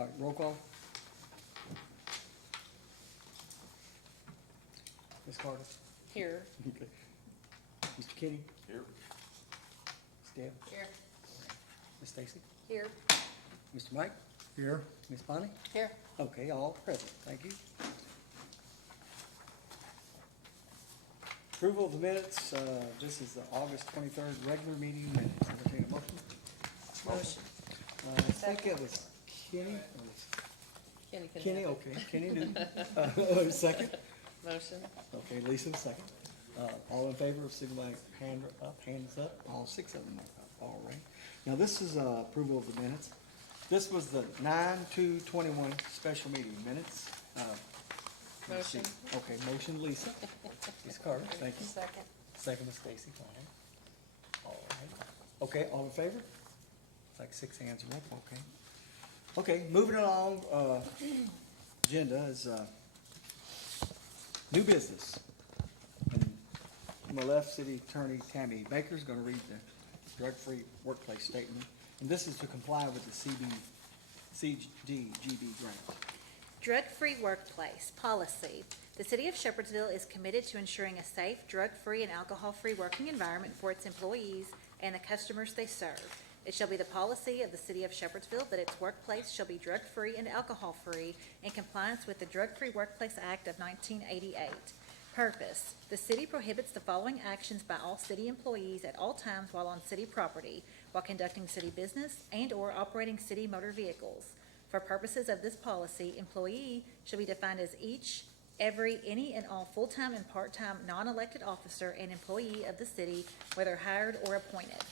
All right, roll call. Ms. Carter? Here. Okay. Mr. Kenny? Here. Ms. Deb? Here. Ms. Stacy? Here. Mr. Mike? Here. Ms. Bonnie? Here. Okay, all present, thank you. Approval of the minutes, this is the August 23rd regular meeting minutes. Entertain a motion. Motion. I think it was Kenny. Or was Kenny can Kenny, have it. okay, Kenny knew. Second. Motion. Okay, Lisa, second. All in favor, signify hand up, hands up, all six of them are up, all right. Now, this is approval of the minutes. This was the 9/2/21 special meeting minutes. Let's see. Motion. Okay, motion, Lisa. Ms. Carter, thank you. Second. Second, Ms. Stacy, fine. All right. Okay, all in favor? It's like six hands are up, okay. Okay, moving along, agenda is, new business. And on my left, City Attorney Tammy Baker is gonna read the drug-free workplace statement. And this is to comply with the CDGB grant. Drug-free workplace policy. The City of Shepherdsville is committed to ensuring a safe, drug-free, and alcohol-free working environment for its employees and the customers they serve. It shall be the policy of the City of Shepherdsville that its workplace shall be drug-free and alcohol-free in compliance with the Drug-Free Workplace Act of 1988. Purpose. The city prohibits the following actions by all city employees at all times while on city property, while conducting city business and/or operating city motor vehicles. For purposes of this policy, employee shall be defined as each, every, any, and all full-time and part-time non-elected officer and employee of the city, whether hired or appointed.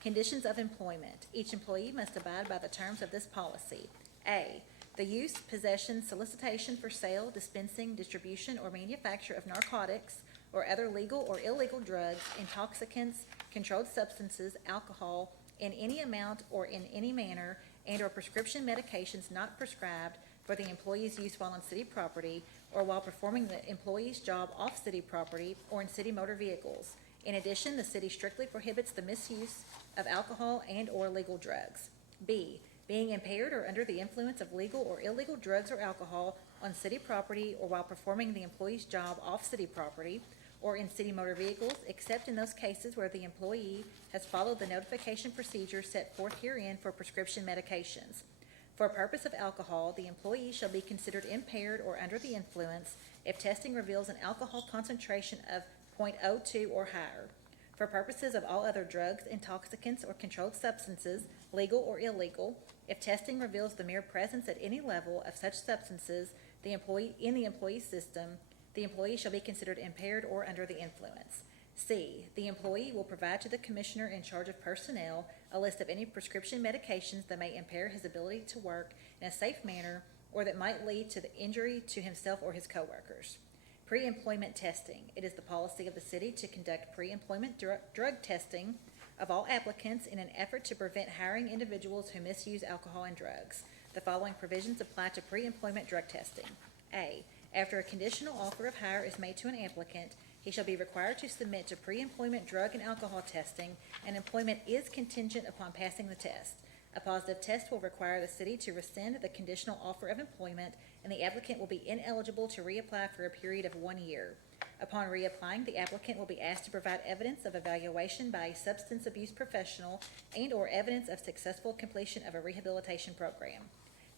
Conditions of employment. Each employee must abide by the terms of this policy. A, the use, possession, solicitation for sale, dispensing, distribution, or manufacture of narcotics or other legal or illegal drugs, intoxicants, controlled substances, alcohol, in any amount or in any manner, and or prescription medications not prescribed for the employee's use while on city property or while performing the employee's job off city property or in city motor vehicles. In addition, the city strictly prohibits the misuse of alcohol and or legal drugs. B, being impaired or under the influence of legal or illegal drugs or alcohol on city property or while performing the employee's job off city property or in city motor vehicles, except in those cases where the employee has followed the notification procedure set forth herein for prescription medications. For purpose of alcohol, the employee shall be considered impaired or under the influence if testing reveals an alcohol concentration of 0.02 or higher. For purposes of all other drugs, intoxicants, or controlled substances, legal or illegal, if testing reveals the mere presence at any level of such substances in the employee's system, the employee shall be considered impaired or under the influence. C, the employee will provide to the commissioner in charge of personnel a list of any prescription medications that may impair his ability to work in a safe manner or that might lead to the injury to himself or his coworkers. Pre-employment testing. It is the policy of the city to conduct pre-employment drug testing of all applicants in an effort to prevent hiring individuals who misuse alcohol and drugs. The following provisions apply to pre-employment drug testing. A, after a conditional offer of hire is made to an applicant, he shall be required to submit to pre-employment drug and alcohol testing, and employment is contingent upon passing the test. A positive test will require the city to rescind the conditional offer of employment, and the applicant will be ineligible to reapply for a period of 1 year. Upon reapplying, the applicant will be asked to provide evidence of evaluation by a substance abuse professional and/or evidence of successful completion of a rehabilitation program.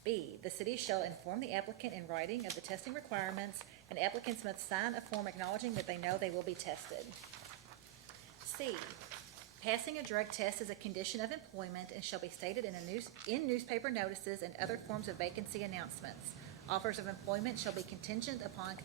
B, the city shall inform the applicant in writing of the testing requirements, and applicants must sign a form acknowledging that they know they will be tested. C, passing a drug test is a condition of employment and shall be stated in newspaper notices and other forms of vacancy announcements. Offers of employment shall be contingent upon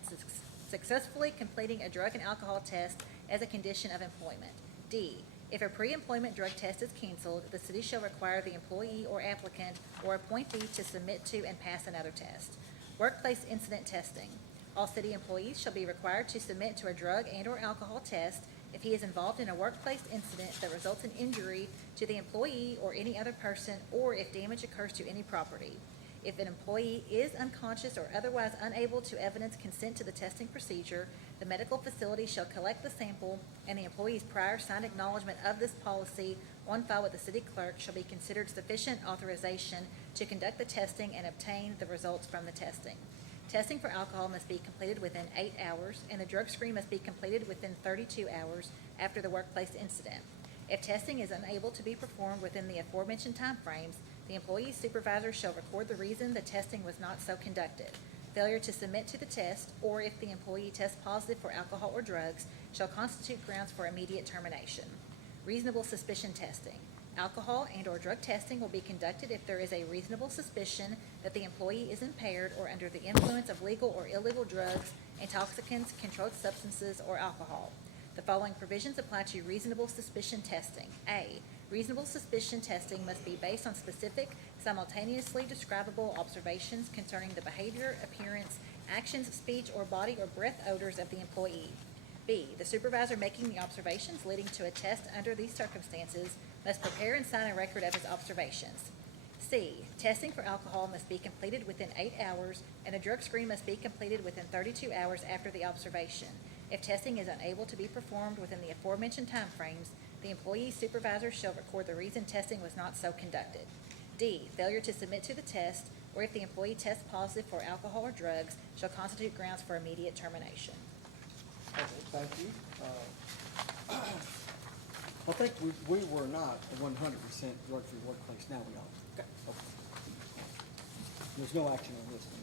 successfully completing a drug and alcohol test as a condition of employment. D, if a pre-employment drug test is canceled, the city shall require the employee or applicant or appointee to submit to and pass another test. Workplace incident testing. All city employees shall be required to submit to a drug and or alcohol test if he is involved in a workplace incident that results in injury to the employee or any other person, or if damage occurs to any property. If an employee is unconscious or otherwise unable to evidence consent to the testing procedure, the medical facility shall collect the sample, and the employee's prior signed acknowledgement of this policy on file with the city clerk shall be considered sufficient authorization to conduct the testing and obtain the results from the testing. Testing for alcohol must be completed within 8 hours, and the drug screen must be completed within 32 hours after the workplace incident. If testing is unable to be performed within the aforementioned timeframes, the employee's supervisor shall record the reason the testing was not so conducted. Failure to submit to the test, or if the employee tests positive for alcohol or drugs, shall constitute grounds for immediate termination. Reasonable suspicion testing. Alcohol and/or drug testing will be conducted if there is a reasonable suspicion that the employee is impaired or under the influence of legal or illegal drugs, intoxicants, controlled substances, or alcohol. The following provisions apply to reasonable suspicion testing. A. Reasonable suspicion testing must be based on specific, simultaneously describable observations concerning the behavior, appearance, actions, speech, or body or breath odors of the employee. B. The supervisor making the observations leading to a test under these circumstances must prepare and sign a record of his observations. C. Testing for alcohol must be completed within 8 hours, and a drug screen must be completed within 32 hours after the observation. If testing is unable to be performed within the aforementioned timeframes, the employee's supervisor shall record the reason testing was not so conducted. D. Failure to submit to the test, or if the employee tests positive for alcohol or drugs, shall constitute grounds for immediate termination. Okay, thank you. I think we were not a 100% drug-free workplace, now we are. Okay. There's no action on this one.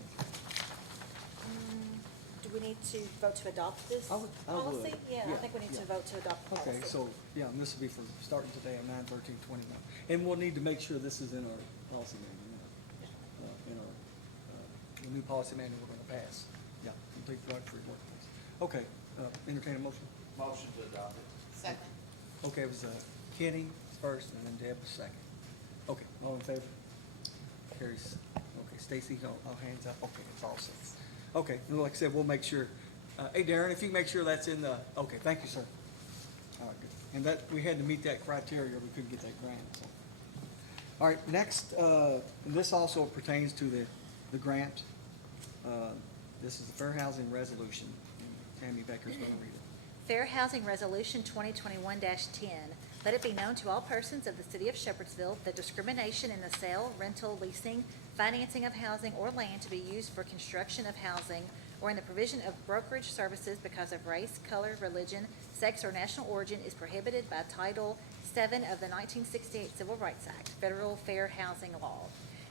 Do we need to vote to adopt this I would. policy? Yeah, I Yeah, think we need to yeah. vote to adopt the policy. Okay, so, yeah, and this will be for starting today at 9/13/21. And we'll need to make sure this is in our policy manual, in our, the new policy manual we're gonna pass. Yeah, complete drug-free workplace. Okay, entertain a motion. Motion to adopt it. Second. Okay, it was Kenny first and then Deb was second. Okay, all in favor? Carries. Okay, Stacy, all hands up. Okay, it's all six. Okay, and like I said, we'll make sure, hey Darren, if you can make sure that's in the, okay, thank you, sir. All right, good. And that, we had to meet that criteria, we couldn't get that grant, so. All right, next, and this also pertains to the grant. This is the Fair Housing Resolution. Tammy Becker's gonna read it. Fair Housing Resolution 2021-10. Let it be known to all persons of the city of Shepherdsville that discrimination in the sale, rental, leasing, financing of housing or land to be used for construction of housing or in the provision of brokerage services because of race, color, religion, sex, or national origin is prohibited by Title VII of the 1968 Civil Rights Act, Federal Fair Housing Law.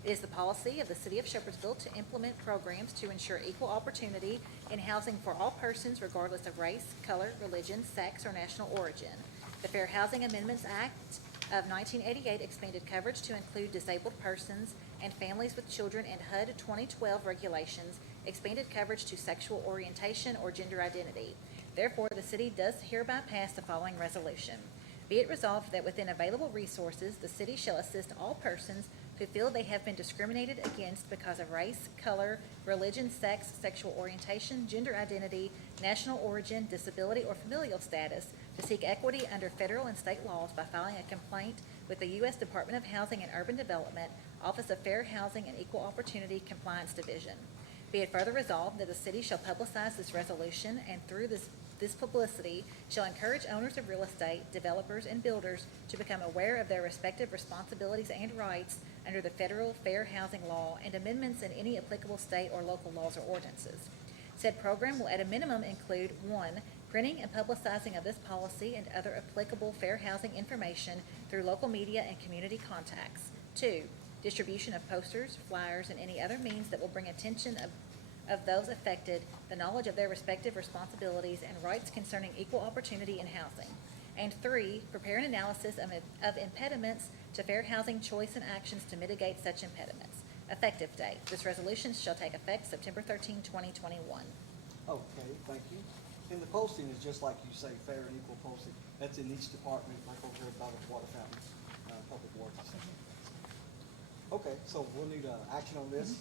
It is the policy of the city of Shepherdsville to implement programs to ensure equal opportunity in housing for all persons regardless of race, color, religion, sex, or national origin. The Fair Housing Amendments Act of 1988 expanded coverage to include disabled persons and families with children, and HUD 2012 regulations expanded coverage to sexual orientation or gender identity. Therefore, the city does hereby pass the following resolution. Be it resolved that within available resources, the city shall assist all persons who feel they have been discriminated against because of race, color, religion, sex, sexual orientation, gender identity, national origin, disability, or familial status to seek equity under federal and state laws by filing a complaint with the U.S. Department of Housing and Urban Development, Office of Fair Housing and Equal Opportunity Compliance Division. Be it further resolved that the city shall publicize this resolution, and through this publicity shall encourage owners of real estate, developers, and builders to become aware of their respective responsibilities and rights under the federal fair housing law and amendments in any applicable state or local laws or ordinances. Said program will at a minimum include 1, printing and publicizing of this policy and other applicable fair housing information through local media and community contacts. 2, distribution of posters, flyers, and any other means that will bring attention of those affected the knowledge of their respective responsibilities and rights concerning equal opportunity in housing. And 3, prepare an analysis of impediments to fair housing choice and actions to mitigate such impediments. Effective date. This resolution shall take effect September 13, 2021. Okay, thank you. And the posting is just like you say, fair and equal posting. That's in each department, like over here by the water fountains, public works and stuff. Okay, so we'll need action on this.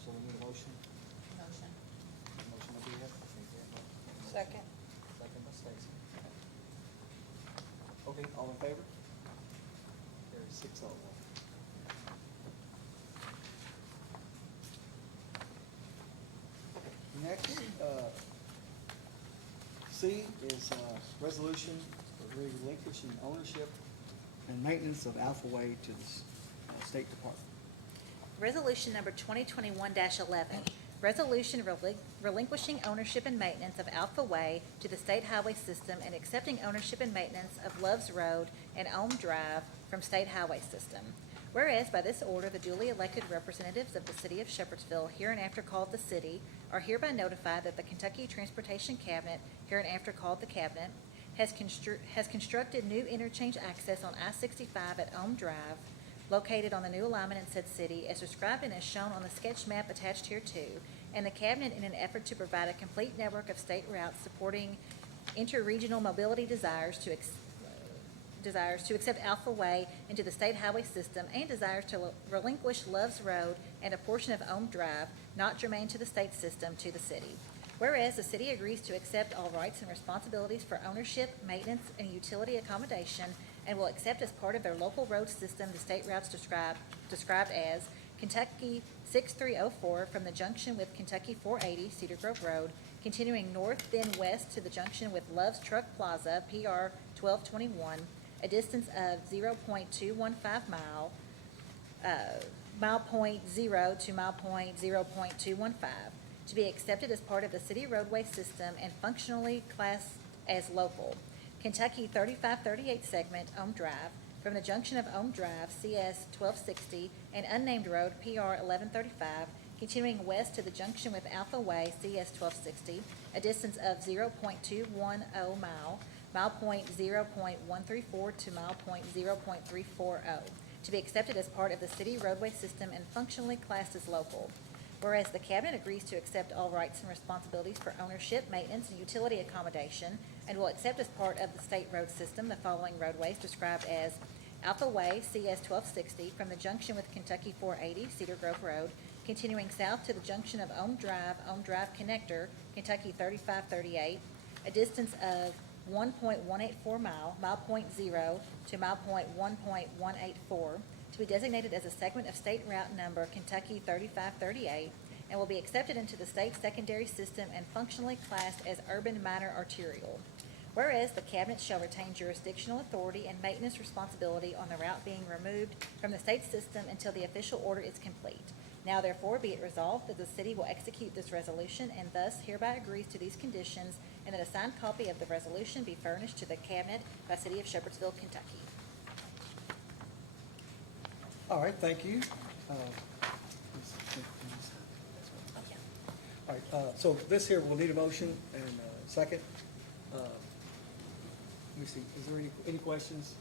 So we need a motion. Motion. Motion by Deb. Second. Second by Stacy. Okay, all in favor? Carries 6-0. C is resolution for relinquishing ownership and maintenance of Alpha Way to the State Department. Resolution number 2021-11, resolution relinquishing ownership and maintenance of Alpha Way to the State Highway System and accepting ownership and maintenance of Loves Road and Elm Drive from State Highway System. Whereas by this order, the duly elected representatives of the City of Shepherdsville, hereinafter called the City, are hereby notified that the Kentucky Transportation Cabinet, hereinafter called the Cabinet, has constructed new interchange access on I-65 at Elm Drive, located on the new alignment in said city, as described and as shown on the sketch map attached hereto, and the Cabinet, in an effort to provide a complete network of state routes supporting interregional mobility desires to accept Alpha Way into the state highway system, and desires to relinquish Loves Road and a portion of Elm Drive, not germane to the state system, to the city. Whereas the city agrees to accept all rights and responsibilities for ownership, maintenance, and utility accommodation, and will accept as part of their local road system the state routes described as Kentucky 6304 from the junction with Kentucky 480 Cedar Grove Road, continuing north then west to the junction with Love's Truck Plaza, PR 1221, a distance of 0.215 mile, mile point 0 to mile point 0.215, to be accepted as part of the city roadway system and functionally classed as local. Kentucky 3538 segment, Elm Drive, from the junction of Elm Drive, CS 1260, and unnamed road, PR 1135, continuing west to the junction with Alpha Way, CS 1260, a distance of 0.210 mile, mile point 0.134 to mile point 0.340, to be accepted as part of the city roadway system and functionally classed as local. Whereas the Cabinet agrees to accept all rights and responsibilities for ownership, maintenance, and utility accommodation, and will accept as part of the state road system the following roadways described as Alpha Way, CS 1260, from the junction with Kentucky 480 Cedar Grove Road, continuing south to the junction of Elm Drive Connector, Kentucky 3538, a distance of 1.184 mile, mile point 0 to mile point 1.184, to be designated as a segment of state route number Kentucky 3538, and will be accepted into the state secondary system and functionally classed as urban minor arterial. Whereas the Cabinet shall retain jurisdictional authority and maintenance responsibility on the route being removed from the state system until the official order is complete. Now therefore be it resolved that the city will execute this resolution and thus hereby agrees to these conditions, and that a signed copy of the resolution be furnished to the Cabinet by City of Shepherdsville, Kentucky. All right, thank you. All right, so this here, we'll need a motion and a second. Let me see, is there any questions?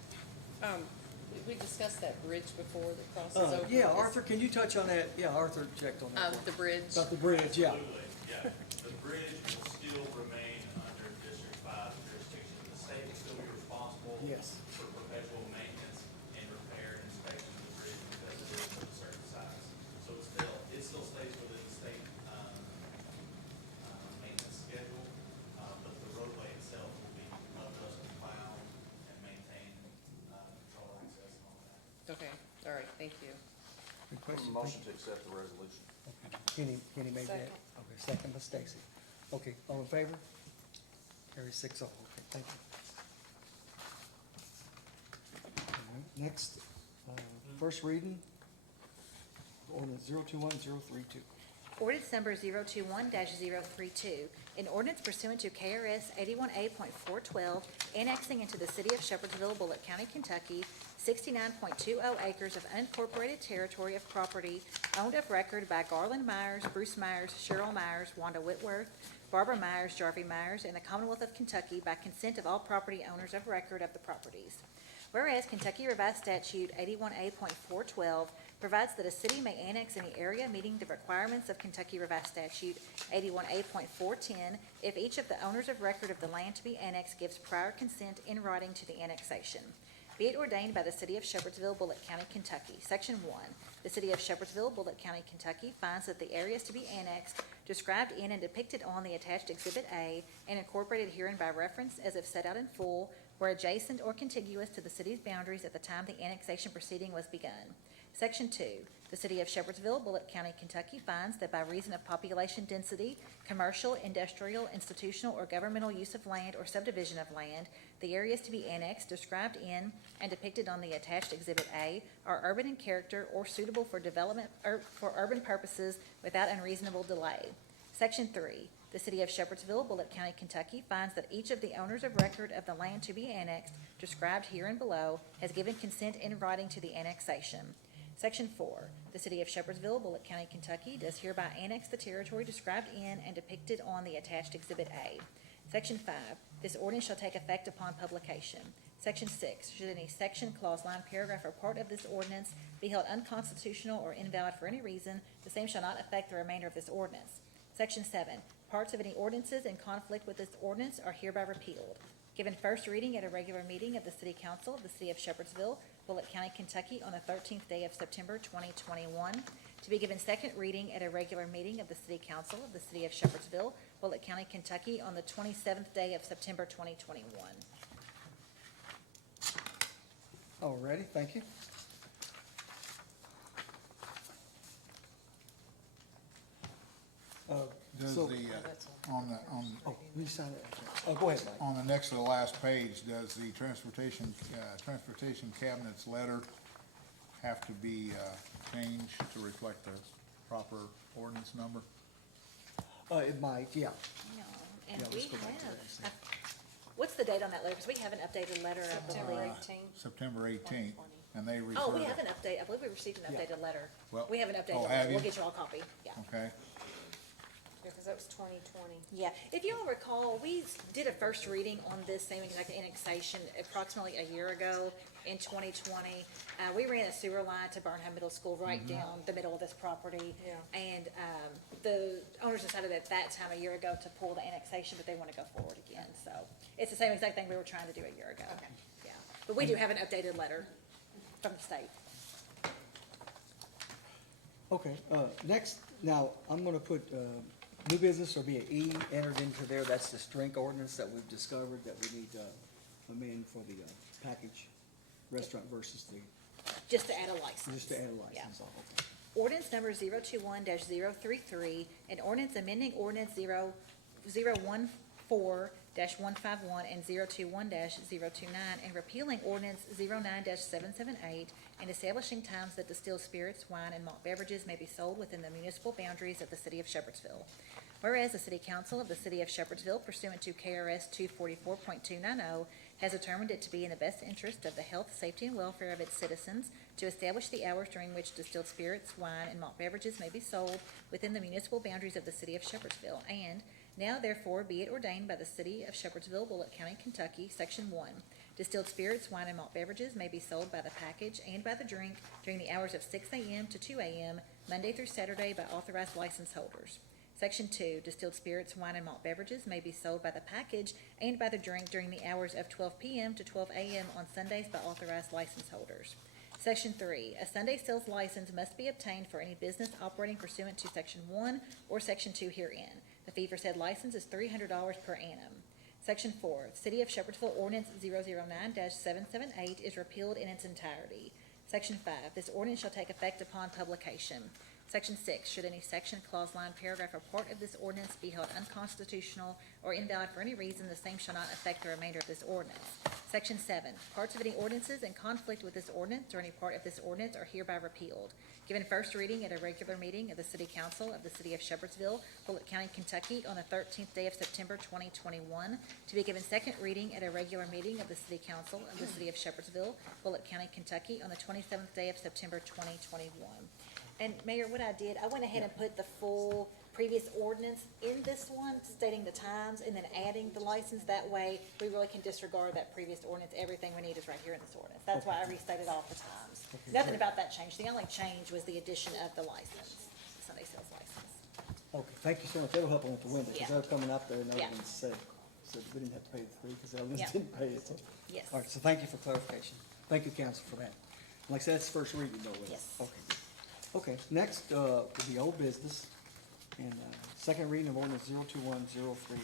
We discussed that bridge before that crosses over. Yeah, Arthur, can you touch on that? Yeah, Arthur checked on that. The bridge. About the bridge, yeah. Absolutely, yeah. The bridge will still remain under District 5 jurisdiction. The state will still be responsible Yes. for perpetual maintenance and repair and inspection of the bridge because it is of a certain size. So it still stays within the state maintenance schedule, but the roadway itself will be of us to plow and maintain, control access and all that. Okay, all right, thank you. Good question. Motion to accept the resolution. Okay. Kenny made that? Second. Okay, second by Stacy. Okay, all in favor? Carry 6-0. Okay, thank you. All right, next, first reading, ordinance 021032. Ordinance number 021-032, an ordinance pursuant to KRS 81A.412, annexing into the city of Shepherdsville, Bullitt County, Kentucky, 69.20 acres of unincorporated territory of property owned of record by Garland Myers, Bruce Myers, Cheryl Myers, Wanda Whitworth, Barbara Myers, Jarvie Myers, and the Commonwealth of Kentucky by consent of all property owners of record of the properties. Whereas Kentucky Revised Statute 81A.412 provides that a city may annex any area meeting the requirements of Kentucky Revised Statute 81A.410 if each of the owners of record of the land to be annexed gives prior consent in writing to the annexation. Be it ordained by the City of Shepherdsville, Bullitt County, Kentucky. Section 1. The City of Shepherdsville, Bullitt County, Kentucky finds that the areas to be annexed, described in and depicted on the attached Exhibit A, and incorporated herein by reference as if set out in full, were adjacent or contiguous to the city's boundaries at the time the annexation proceeding was begun. Section 2, the City of Shepherdsville, Bullitt County, Kentucky finds that by reason of population density, commercial, industrial, institutional, or governmental use of land or subdivision of land, the areas to be annexed described in and depicted on the attached Exhibit A are urban in character or suitable for development or for urban purposes without unreasonable delay. Section 3, the City of Shepherdsville, Bullitt County, Kentucky finds that each of the owners of record of the land to be annexed, described here and below, has given consent in writing to the annexation. Section 4, the City of Shepherdsville, Bullitt County, Kentucky does hereby annex the territory described in and depicted on the attached Exhibit A. Section 5, this ordinance shall take effect upon publication. Section 6, should any section, clause, line, paragraph, or part of this ordinance be held unconstitutional or invalid for any reason, the same shall not affect the remainder of this ordinance. Section 7, parts of any ordinances in conflict with this ordinance are hereby repealed. Given first reading at a regular meeting of the City Council of the City of Shepherdsville, Bullitt County, Kentucky on the 13th day of September 2021. To be given second reading at a regular meeting of the City Council of the City of Shepherdsville, Bullitt County, Kentucky on the 27th day of September 2021. Alrighty, thank you. Does So- the, Oh, we signed it. Oh, go ahead, Mike. on the next to the last page, does the transportation cabinet's letter have to be, changed to reflect the proper ordinance number? It might, yeah. No, and Yeah, we let's go back to have, that and see. what's the date on that letter? Because we have an updated letter, I September believe. 18th. September 18th, and they refer Oh, we to- have an update, I believe we received an Yeah. updated letter. Well, We have an oh, updated have letter, we'll you? get you all a copy, yeah. Okay, Because that was 2020. Yeah, if you all recall, we did a first reading on this same exact annexation approximately a year ago in 2020. We ran a sewer line to Burnham Middle School right down the middle of this property. Yeah. And the owners decided at that time, a year ago, to pull the annexation, but they want to go forward again. So it's the same exact thing we were trying to do a year ago. Okay. Yeah, but we do have an updated letter from the state. Okay, next, now, I'm gonna put, new business or be an E entered into there, that's the drink ordinance that we've discovered that we need to amend for the, package restaurant versus the, Just to add a license. just to add a Yeah. license on, okay. Ordinance number 021-033, an ordinance amending ordinance 014-151 and 021-029, and repealing ordinance 09-778, and establishing times that distilled spirits, wine, and malt beverages may be sold within the municipal boundaries of the City of Shepherdsville. Whereas the City Council of the City of Shepherdsville, pursuant to KRS 244.290, has determined it to be in the best interest of the health, safety, and welfare of its citizens to establish the hours during which distilled spirits, wine, and malt beverages may be sold within the municipal boundaries of the City of Shepherdsville, and now therefore be it ordained by the City of Shepherdsville, Bullitt County, Kentucky, Section 1, distilled spirits, wine, and malt beverages may be sold by the package and by the drink during the hours of 6 a.m. to 2 a.m., Monday through Saturday by authorized license holders. Section 2, distilled spirits, wine, and malt beverages may be sold by the package and by the drink during the hours of 12 p.m. to 12 a.m. on Sundays by authorized license holders. Section 3, a Sunday sales license must be obtained for any business operating pursuant to Section 1 or Section 2 herein. The fee for said license is $300 per annum. Section 4, the City of Shepherdsville Ordinance 009-778 is repealed in its entirety. Section 5, this ordinance shall take effect upon publication. Section 6, should any section, clause, line, paragraph, or part of this ordinance be held unconstitutional or invalid for any reason, the same shall not affect the remainder of this ordinance. Section 7, parts of any ordinances in conflict with this ordinance or any part of this ordinance are hereby repealed. Given first reading at a regular meeting of the City Council of the City of Shepherdsville, Bullitt County, Kentucky on the 13th day of September 2021. To be given second reading at a regular meeting of the City Council of the City of Shepherdsville, Bullitt County, Kentucky on the 27th day of September 2021. And Mayor, what I did, I went ahead and put the full previous ordinance in this one, stating the times, and then adding the license. That way, we really can disregard that previous ordinance. Everything we need is right here in this ordinance. That's why I restated all the times. Nothing about that changed. The only change was the addition of the license, the Sunday sales license. Okay, thank you so much, that'll help them with the window, because Yeah. they're coming up there and Yeah. everyone said we didn't have to pay the fee, because the others Yeah. didn't pay it, so. Yes. All right, so thank you for clarification. Thank you, council, for that. Like I said, that's the first reading, though, with it. Yes. Okay, good. Okay, next, will be old business, and, second reading of ordinance 02103.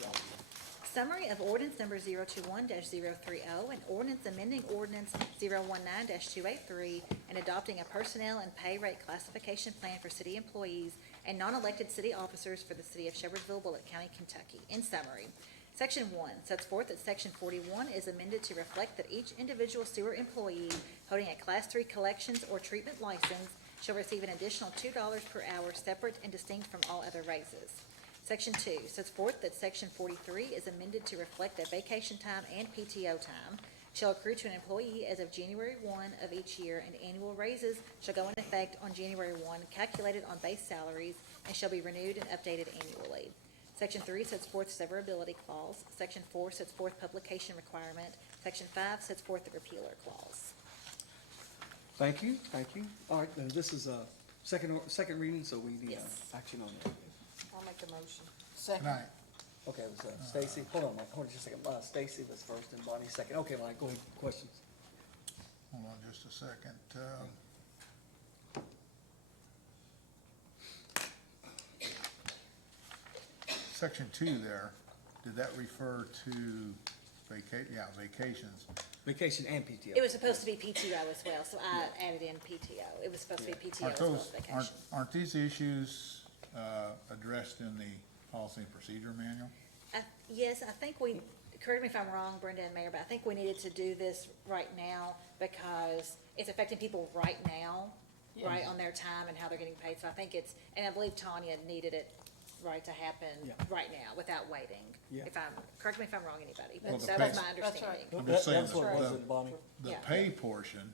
Summary of ordinance number 021-030 and ordinance amending ordinance 019-283 and adopting a personnel and pay rate classification plan for city employees and non-elected city officers for the city of Shepherdsville, Bullitt County, Kentucky. In summary, Section 1 sets forth that Section 41 is amended to reflect that each individual sewer employee holding a Class 3 collections or treatment license shall receive an additional $2 per hour separate and distinct from all other raises. Section 2 sets forth that Section 43 is amended to reflect that vacation time and PTO time shall accrue to an employee as of January 1 of each year, and annual raises shall go into effect on January 1, calculated on base salaries, and shall be renewed and updated annually. Section 3 sets forth severability clause. Section 4 sets forth publication requirement. Section 5 sets forth the repealer clause. Thank you, thank you. All right, then this is a second reading, so we need Yes. action on that. I'll make a motion. Good night. Okay, it was Stacy. Hold on, Mike, hold on just a second. Stacy was first and Bonnie second. Okay, Mike, go ahead, questions. Hold on just a second. Section 2 there, did that refer to vacations? Vacation and PTO. It was supposed to be PTO as well, so I added in PTO. It was supposed to be PTO Aren't as well as those, vacation. aren't these issues addressed in the policy and procedure manual? Yes, I think we, correct me if I'm wrong, Brenda and Mayor, but I think we needed to do this right now because it's affecting people right now, right, on their time and how they're getting paid. So I think it's, and I believe Tanya needed it, right, to happen Yeah. right now without waiting. Yeah. If I'm, correct me if I'm wrong, anybody, Well, but the that pay- was my That's understanding. right. I'm just saying That's what it was, the- Bonnie. The Yeah. pay portion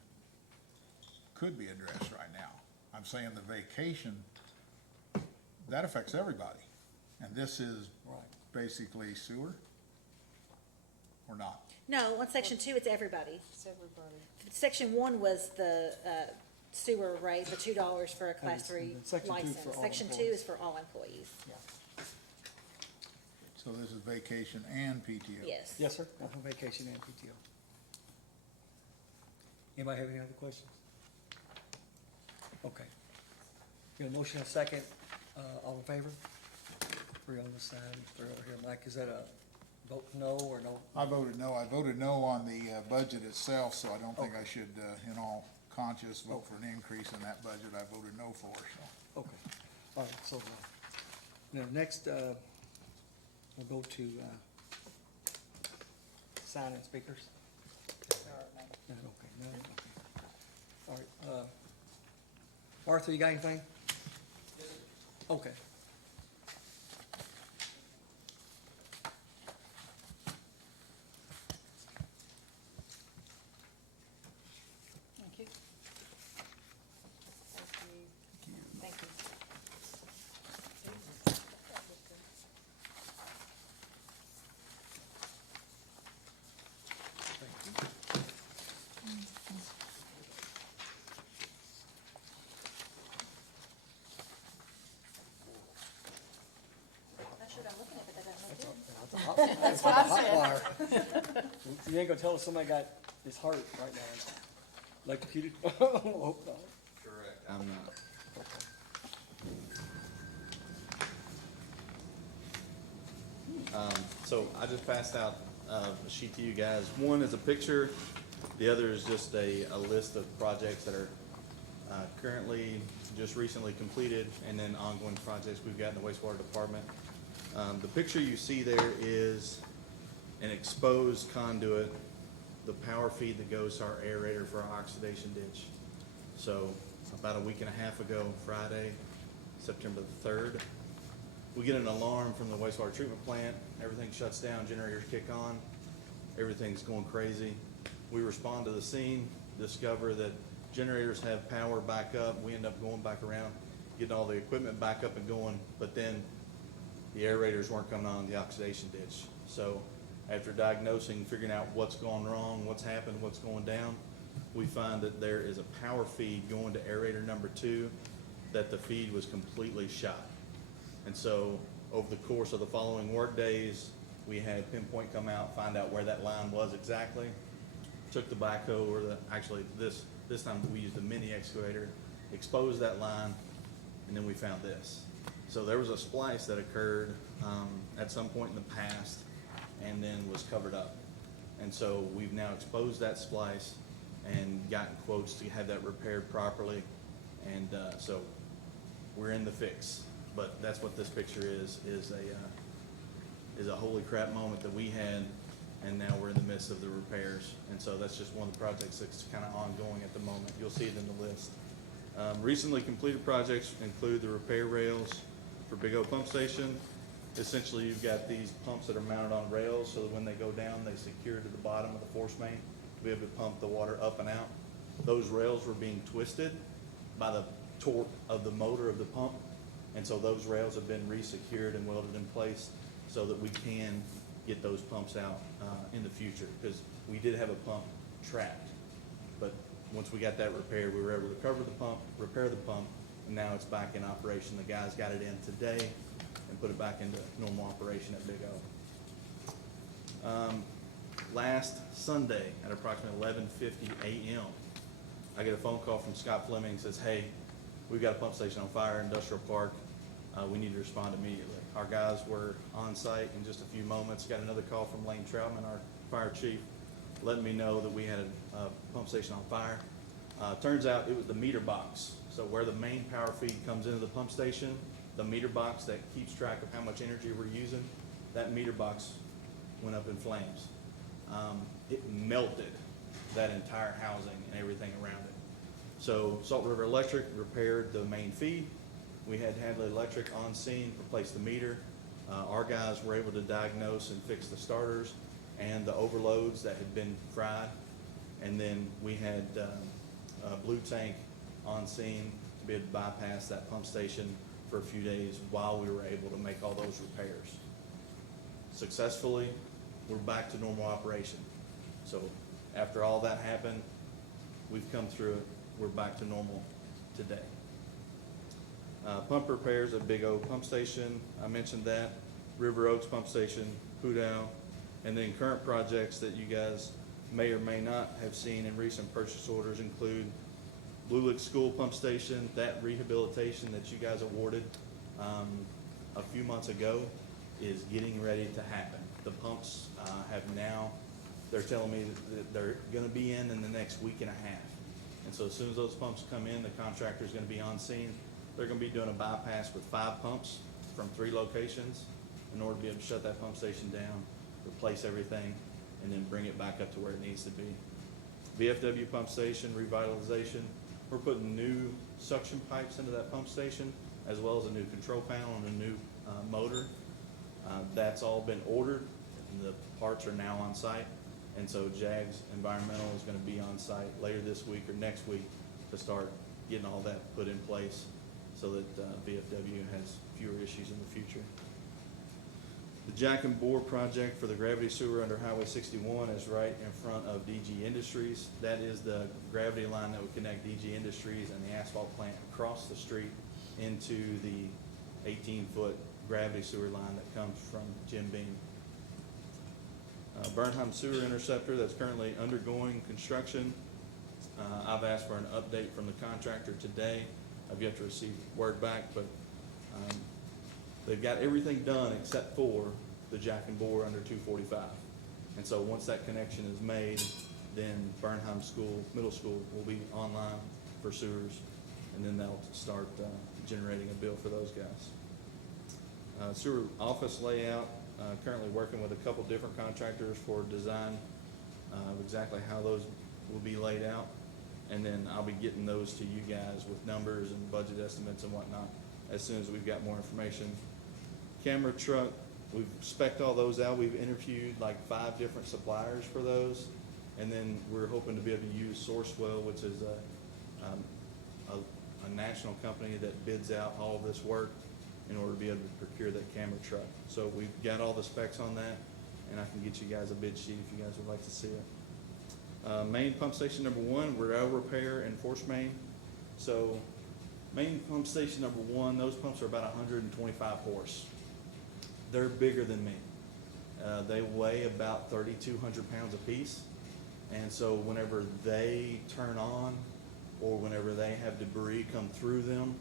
could be addressed right now. I'm saying the vacation, that affects everybody. And this is Right. basically sewer? Or not? No, on section 2, it's everybody. It's everybody. Section 1 was the sewer rate, the $2 for a class And 3 then section 2 is license. for all Section 2 employees. is for all employees. Yeah. So this is vacation and PTO? Yes. Yes, sir. Vacation and PTO. Anybody have any other questions? Okay. Get a motion and a second. All in favor? 3 on this side, 3 over here. Mike, is that a vote no or no? I voted no. I voted no on the budget itself, so I don't think I should, in all conscience, vote for an increase in that budget. I voted no for, so. Okay. All right, so, now, next, we'll go to, sign-in speakers. None, okay, none, okay. All right, Arthur, you got anything? Okay. Thank you. Thank you. I should have looking at it, but I don't know. That's like a hot wire. You ain't gonna tell us somebody got his heart right now, electrocuted? Hope not. Correct, I'm not. So I just passed out a sheet to you guys. One is a picture, the other is just a list of projects that are currently, just recently completed, and then ongoing projects we've got in the wastewater department. The picture you see there is an exposed conduit, the power feed that goes to our aerator for our oxidation ditch. So about a week and a half ago, Friday, September the 3rd, we get an alarm from the wastewater treatment plant. Everything shuts down, generators kick on, everything's going crazy. We respond to the scene, discover that generators have power back up. We end up going back around, getting all the equipment back up and going, but then the aerators weren't coming on the oxidation ditch. So after diagnosing, figuring out what's gone wrong, what's happened, what's going down, we find that there is a power feed going to aerator number 2, that the feed was completely shot. And so over the course of the following work days, we had Pinpoint come out, find out where that line was exactly. Took the backhoe, or actually this time we used a mini excavator, exposed that line, and then we found this. So there was a splice that occurred at some point in the past, and then was covered up. And so we've now exposed that splice and gotten quotes to have that repaired properly. And so we're in the fix. But that's what this picture is a holy crap moment that we had, and now we're in the midst of the repairs. And so that's just one of the projects that's kind of ongoing at the moment. You'll see it in the list. Recently completed projects include the repair rails for Big O Pump Station. Essentially, you've got these pumps that are mounted on rails so that when they go down, they secure to the bottom of the force main to be able to pump the water up and out. Those rails were being twisted by the torque of the motor of the pump, and so those rails have been re-secured and welded in place so that we can get those pumps out in the future, because we did have a pump trapped. But once we got that repaired, we were able to cover the pump, repair the pump, and now it's back in operation. The guys got it in today and put it back into normal operation at Big O. Last Sunday at approximately 11:50 a.m., I get a phone call from Scott Fleming, says, hey, we've got a pump station on fire, Industrial Park. We need to respond immediately. Our guys were on site in just a few moments. Got another call from Lane Troutman, our fire chief, letting me know that we had a pump station on fire. Turns out it was the meter box. So where the main power feed comes into the pump station, the meter box that keeps track of how much energy we're using, that meter box went up in flames. It melted that entire housing and everything around it. So Salt River Electric repaired the main feed. We had Hadley Electric on scene, replace the meter. Our guys were able to diagnose and fix the starters and the overloads that had been fried. And then we had Blue Tank on scene to be able to bypass that pump station for a few days while we were able to make all those repairs. Successfully, we're back to normal operation. So after all that happened, we've come through it. We're back to normal today. Pump repairs at Big O Pump Station, I mentioned that. River Oaks Pump Station, Hoodow, and then current projects that you guys may or may not have seen in recent purchase orders include Blue Lick School Pump Station. That rehabilitation that you guys awarded a few months ago is getting ready to happen. The pumps have now, they're telling me that they're gonna be in the next week and a half. And so as soon as those pumps come in, the contractor's gonna be on scene. They're gonna be doing a bypass with 5 pumps from 3 locations in order to be able to shut that pump station down, replace everything, and then bring it back up to where it needs to be. VFW pump station revitalization. We're putting new suction pipes into that pump station, as well as a new control panel and a new motor. That's all been ordered, and the parts are now on site. And so JAGS Environmental is gonna be on site later this week or next week to start getting all that put in place so that VFW has fewer issues in the future. The Jack and Bore project for the gravity sewer under Highway 61 is right in front of DG Industries. That is the gravity line that would connect DG Industries and the asphalt plant across the street into the 18-foot gravity sewer line that comes from Jim Beam. Burnham Sewer Interceptor that's currently undergoing construction. I've asked for an update from the contractor today. I've yet to receive word back, but they've got everything done except for the Jack and Bore under 245. And so once that connection is made, then Burnham Middle School will be online for sewers, and then they'll start generating a bill for those guys. Sewer office layout, currently working with a couple different contractors for design of exactly how those will be laid out. And then I'll be getting those to you guys with numbers and budget estimates and whatnot as soon as we've got more information. Camera truck, we've spec'd all those out. We've interviewed like 5 different suppliers for those. And then we're hoping to be able to use Sourcewell, which is a national company that bids out all of this work in order to be able to procure that camera truck. So we've got all the specs on that, and I can get you guys a bid sheet if you guys would like to see it. Main pump station number 1, rail repair and force main. So main pump station number 1, those pumps are about 125 horse. They're bigger than me. They weigh about 3,200 pounds apiece. And so whenever they turn on or whenever they have debris come through them,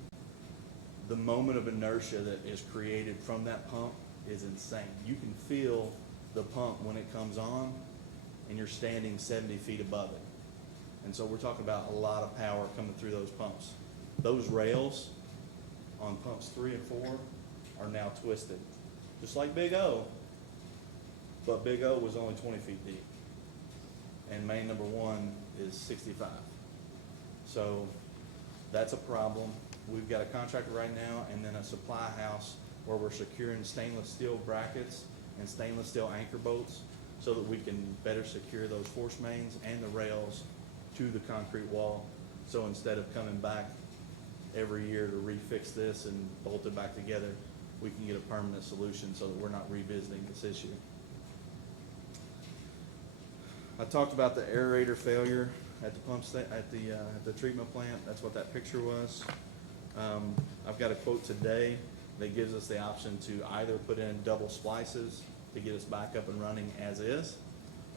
the moment of inertia that is created from that pump is insane. You can feel the pump when it comes on, and you're standing 70 feet above it. And so we're talking about a lot of power coming through those pumps. Those rails on pumps 3 and 4 are now twisted, just like Big O, but Big O was only 20 feet deep. And main number 1 is 65. So that's a problem. We've got a contractor right now and then a supply house where we're securing stainless steel brackets and stainless steel anchor bolts so that we can better secure those force mains and the rails to the concrete wall. So instead of coming back every year to refix this and bolt it back together, we can get a permanent solution so that we're not revisiting this issue. I talked about the aerator failure at the at the treatment plant. That's what that picture was. I've got a quote today that gives us the option to either put in double splices to get us back up and running as is,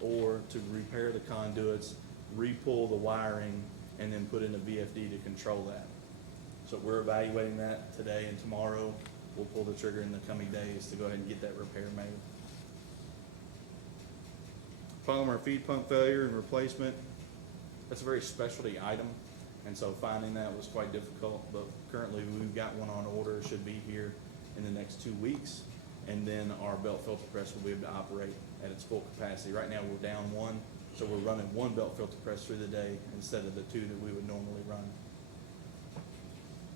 or to repair the conduits, re-pull the wiring, and then put in a VFD to control that. So we're evaluating that today and tomorrow. We'll pull the trigger in the coming days to go ahead and get that repair made. Polymer feed pump failure and replacement. That's a very specialty item, and so finding that was quite difficult, but currently we've got one on order, should be here in the next 2 weeks, and then our belt filter press will be able to operate at its full capacity. Right now we're down one, so we're running one belt filter press through the day instead of the 2 that we would normally run.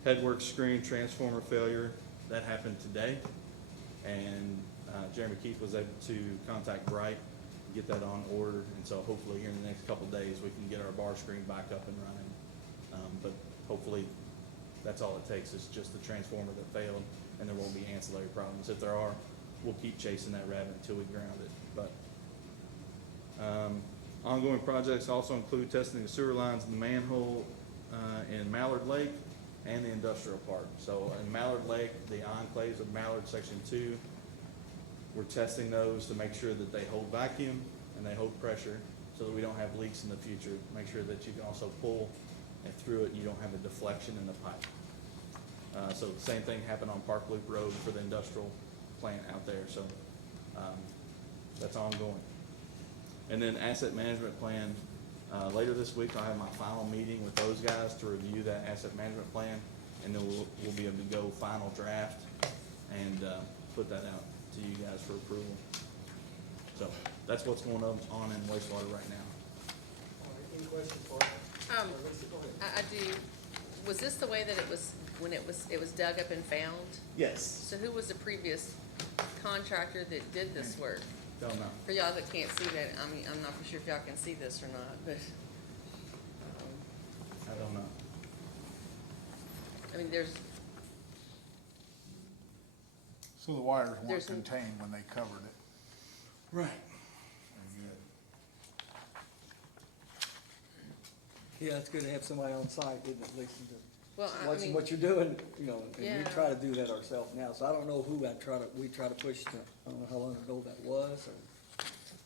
Headwork screen transformer failure, that happened today, and Jeremy Keith was able to contact Bright, get that on order, and so hopefully here in the next couple days we can get our bar screen back up and running. But hopefully that's all it takes, is just the transformer that failed, and there won't be ancillary problems. If there are, we'll keep chasing that rabbit until we ground it. But ongoing projects also include testing the sewer lines in the manhole in Mallard Lake and the industrial park. So in Mallard Lake, the enclaves of Mallard Section 2, we're testing those to make sure that they hold vacuum and they hold pressure so that we don't have leaks in the future. Make sure that you can also pull and through it, you don't have a deflection in the pipe. So the same thing happened on Park Loop Road for the industrial plant out there. So that's ongoing. And then asset management plan, later this week I'll have my final meeting with those guys to review that asset management plan, and then we'll be able to go final draft and put that out to you guys for approval. So that's what's going on in wastewater right now. Any questions for Lisa? Go ahead. I do, was this the way that it was, when it was dug up and found? Yes. So who was the previous contractor that did this work? Don't know. For y'all that can't see that, I mean, I'm not for sure if y'all can see this or not, but, I don't know. I mean, there's, So the wires weren't There's- contained when they covered it. Right. Very good. Yeah, it's good to have somebody on site, isn't it, Lisa, well, I watching mean, what you're doing, you know, and we Yeah. try to do that ourselves now, so I don't know who we try to push to, I don't know how long ago that was, or,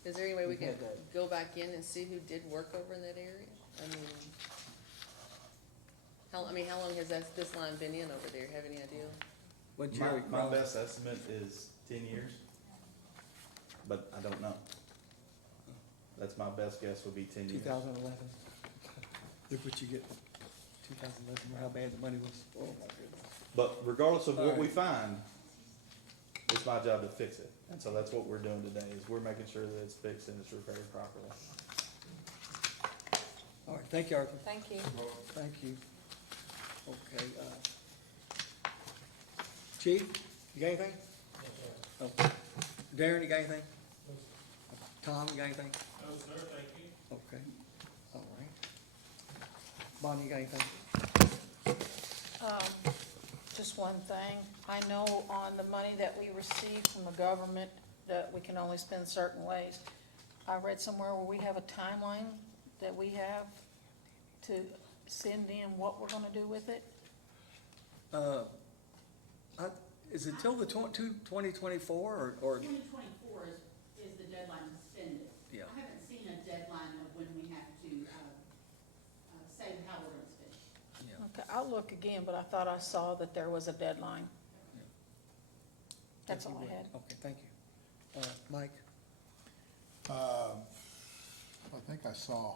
is there any way we we've can had that. go back in and see who did work over in that area? I mean, how long has this line been in over there? Have any idea? what Jerry My Cross. best estimate is 10 years, but I don't know. That's my best guess, would be 10 years. 2011. Look what you get, 2011, how bad the money was, oh my goodness. But regardless of what we Alright. find, it's my job to fix it. And so that's what we're doing today, is we're making sure that it's fixed and it's repaired properly. All right, thank you, Arthur. Thank you. Thank you. Okay, Chief, you got anything? Okay. Darren, you got anything? Tom, you got anything? No, sir, thank you. Okay, all right. Bonnie, you got anything? Just one thing, I know on the money that we receive from the government, that we can only spend certain ways. I read somewhere where we have a timeline that we have to send in what we're gonna do with it. Is it till the 2024 or? 2024 is the deadline to spend it. Yeah. I haven't seen a deadline of when we have to say how we're gonna spend it. Yeah. Okay, I'll look again, but I thought I saw that there was a deadline. That's all I had. Okay, thank you. Mike? I think I saw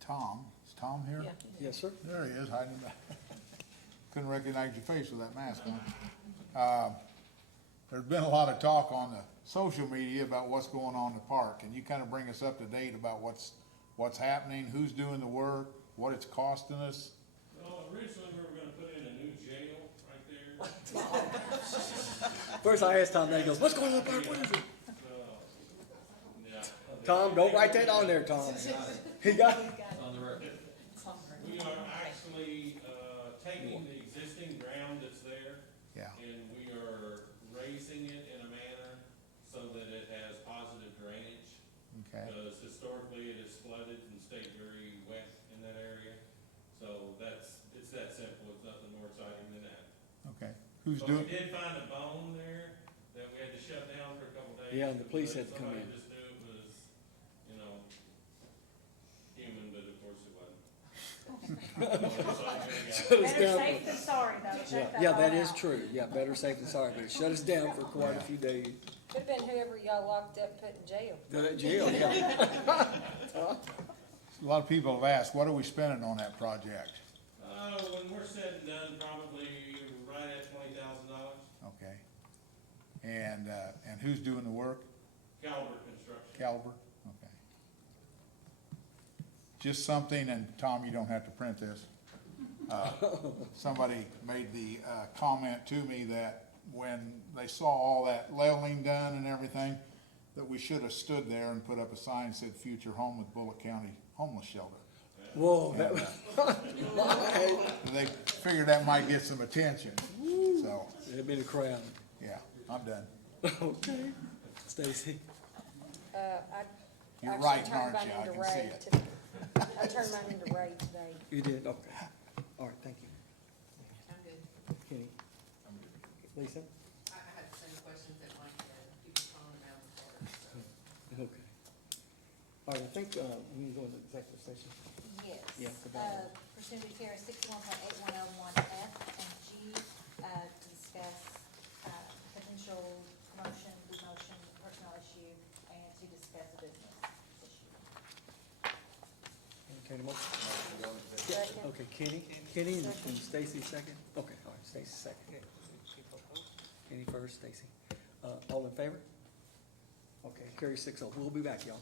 Tom. Is Tom here? Yeah. Yes, sir. There he is, hiding back. Couldn't recognize your face with that mask on. There's been a lot of talk on the social media about what's going on in the park. Can you kind of bring us up to date about what's happening, who's doing the work, what it's costing us? Well, originally we were gonna put in a new jail right there. First I asked Tom, then he goes, what's going on, Park? What is it? Yeah. Tom, don't write that on there, Tom. He got, On the record. We are actually, taking the existing ground that's there. Yeah. And we are raising it in a manner so that it has positive drainage. Okay, Because historically it is flooded and stayed very wet in that area. So it's that simple, it's nothing more exciting than that. okay. Who's But we doing, did find a bone there that we had to shut down for a couple days. Yeah, and the police had to come in. Somebody just knew it was, you know, human, but of course it wasn't. shut us Better down. safe than sorry, though. Yeah, Check that yeah, all that is out. true. Yeah, better safe than sorry, but it shut us down for quite a few days. Could've been whoever y'all locked up, put in jail. That jail, yeah. a lot of people have asked, what are we spending on that project? When we're said and done, probably right at $20,000. Okay. And who's doing the work? Caliber Construction. Caliber? Okay. Just something, and Tom, you don't have to print this. Somebody made the comment to me that when they saw all that leveling done and everything, that we should have stood there and put up a sign that said "Future Home with Bullock County Homeless Shelter." Whoa, that And, was, they figured that might get some attention, so, it'd been a crowd. yeah, I'm done. Okay. Stacy? I You're actually right, turned aren't mine you? I into can see Ray it. today. I turned mine into Ray today. You did, okay. All right, thank you. I'm good. Kenny? Lisa? I had the same questions that Mike had, people calling about the park, so. Okay. All right, I think, we can go into executive session. Yes. Yeah, for that. Pursuant to KRS 61.8101F and G, to discuss, potential promotion, demotion, personnel issue, and to discuss a business issue. Okay, motion? Second. Okay, Kenny and Stacy second? Okay, all right, Stacy second. Kenny first, Stacy. All in favor? Okay, carry 6-0. We'll be back, y'all.